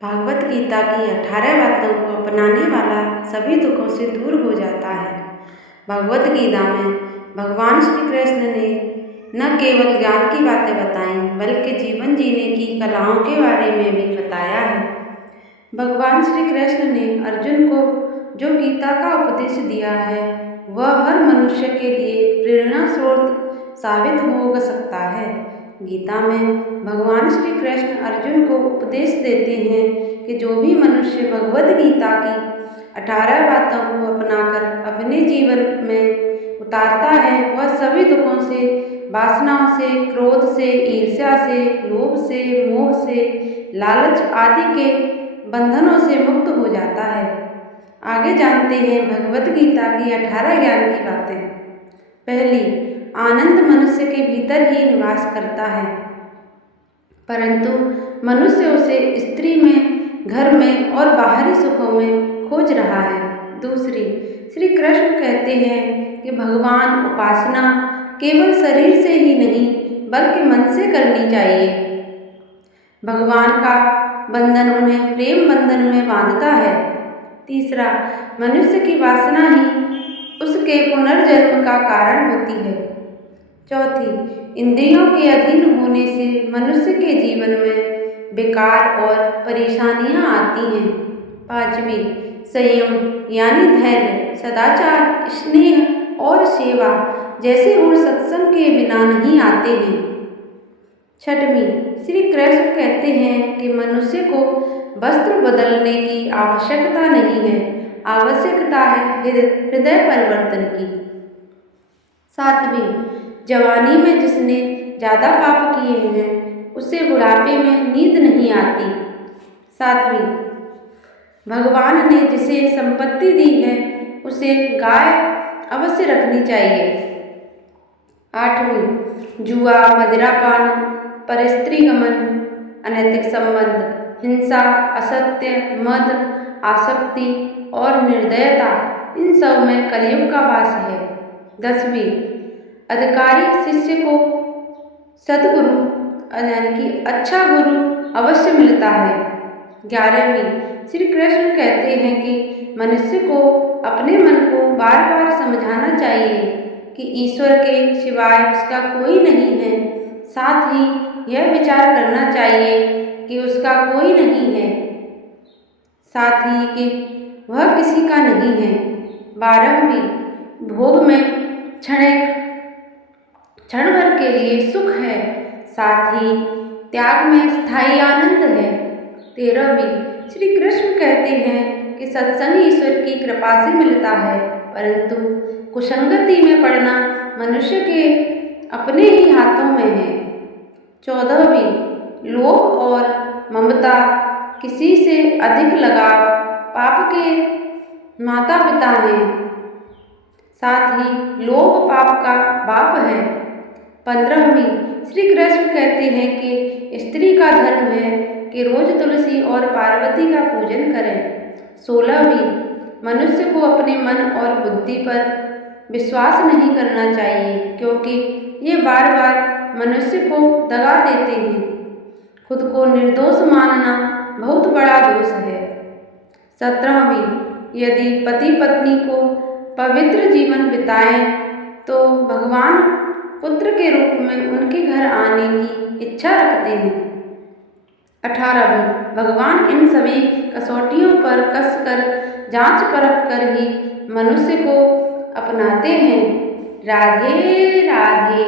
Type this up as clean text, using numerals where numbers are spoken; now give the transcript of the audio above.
भागवत गीता की 18 बातों को अपनाने वाला सभी दुखों से दूर हो जाता है। भगवत गीता में भगवान श्री कृष्ण ने न केवल ज्ञान की बातें बताई बल्कि जीवन जीने की कलाओं के बारे में भी बताया है। भगवान श्री कृष्ण ने अर्जुन को जो गीता का उपदेश दिया है वह हर मनुष्य के लिए प्रेरणा स्रोत साबित हो सकता है। गीता में भगवान श्री कृष्ण अर्जुन को उपदेश देते हैं कि जो भी मनुष्य भगवद गीता की 18 बातों को अपनाकर अपने जीवन में उतारता है वह सभी दुखों से, वासनाओं से, क्रोध से, ईर्ष्या से, लोभ से, मोह से, लालच आदि के बंधनों से मुक्त हो जाता है। आगे जानते हैं भगवद गीता की 18 ज्ञान की बातें। पहली, आनंद मनुष्य के भीतर ही निवास करता है, परंतु मनुष्य उसे स्त्री में, घर में और बाहरी सुखों में खोज रहा है। दूसरी, श्री कृष्ण कहते हैं कि भगवान उपासना केवल शरीर से ही नहीं बल्कि मन से करनी चाहिए। भगवान का बंधन उन्हें प्रेम बंधन में बांधता है। तीसरा, मनुष्य की वासना ही उसके पुनर्जन्म का कारण होती है। चौथी, इंद्रियों के अधीन होने से मनुष्य के जीवन में विकार और परेशानियां आती हैं। पांचवी, संयम यानी धैर्य, सदाचार, स्नेह और सेवा जैसे गुण सत्संग के बिना नहीं आते हैं। छठवीं, श्री कृष्ण कहते हैं कि मनुष्य को वस्त्र बदलने की आवश्यकता नहीं है, आवश्यकता है हृदय परिवर्तन की। सातवीं, जवानी में जिसने ज़्यादा पाप किए हैं उसे बुढ़ापे में नींद नहीं आती। सातवीं, भगवान ने जिसे संपत्ति दी है उसे गाय अवश्य रखनी चाहिए। आठवीं, जुआ, मदिरापान, परस्त्रीगमन, अनैतिक संबंध, हिंसा, असत्य, मद, आसक्ति और निर्दयता इन सब में कलयुग का वास है। 10वीं, अधिकारी शिष्य को सद्गुरु यानी कि अच्छा गुरु अवश्य मिलता है। 11वीं, श्री कृष्ण कहते हैं कि मनुष्य को अपने मन को बार बार समझाना चाहिए कि ईश्वर के सिवाय उसका कोई नहीं है। साथ ही यह विचार करना चाहिए कि उसका कोई नहीं है, साथ ही कि वह किसी का नहीं है। 12वीं, भोग में क्षण भर के लिए सुख है, साथ ही त्याग में स्थायी आनंद है। 13वीं, श्री कृष्ण कहते हैं कि सत्संग ईश्वर की कृपा से मिलता है, परंतु कुसंगति में पड़ना मनुष्य के अपने ही हाथों में है। 14वीं, लोभ और ममता, किसी से अधिक लगाव पाप के माता पिता हैं, साथ ही लोभ पाप का बाप है। 15वीं, श्री कृष्ण कहते हैं कि स्त्री का धर्म है कि रोज तुलसी और पार्वती का पूजन करें। 16वीं, मनुष्य को अपने मन और बुद्धि पर विश्वास नहीं करना चाहिए क्योंकि ये बार बार मनुष्य को दगा देते हैं। खुद को निर्दोष मानना बहुत बड़ा दोष है। 17वीं, यदि पति पत्नी को पवित्र जीवन बिताएं तो भगवान पुत्र के रूप में उनके घर आने की इच्छा रखते हैं। 18वीं, भगवान इन सभी कसौटियों पर कसकर जांच परख कर ही मनुष्य को अपनाते हैं। राधे राधे।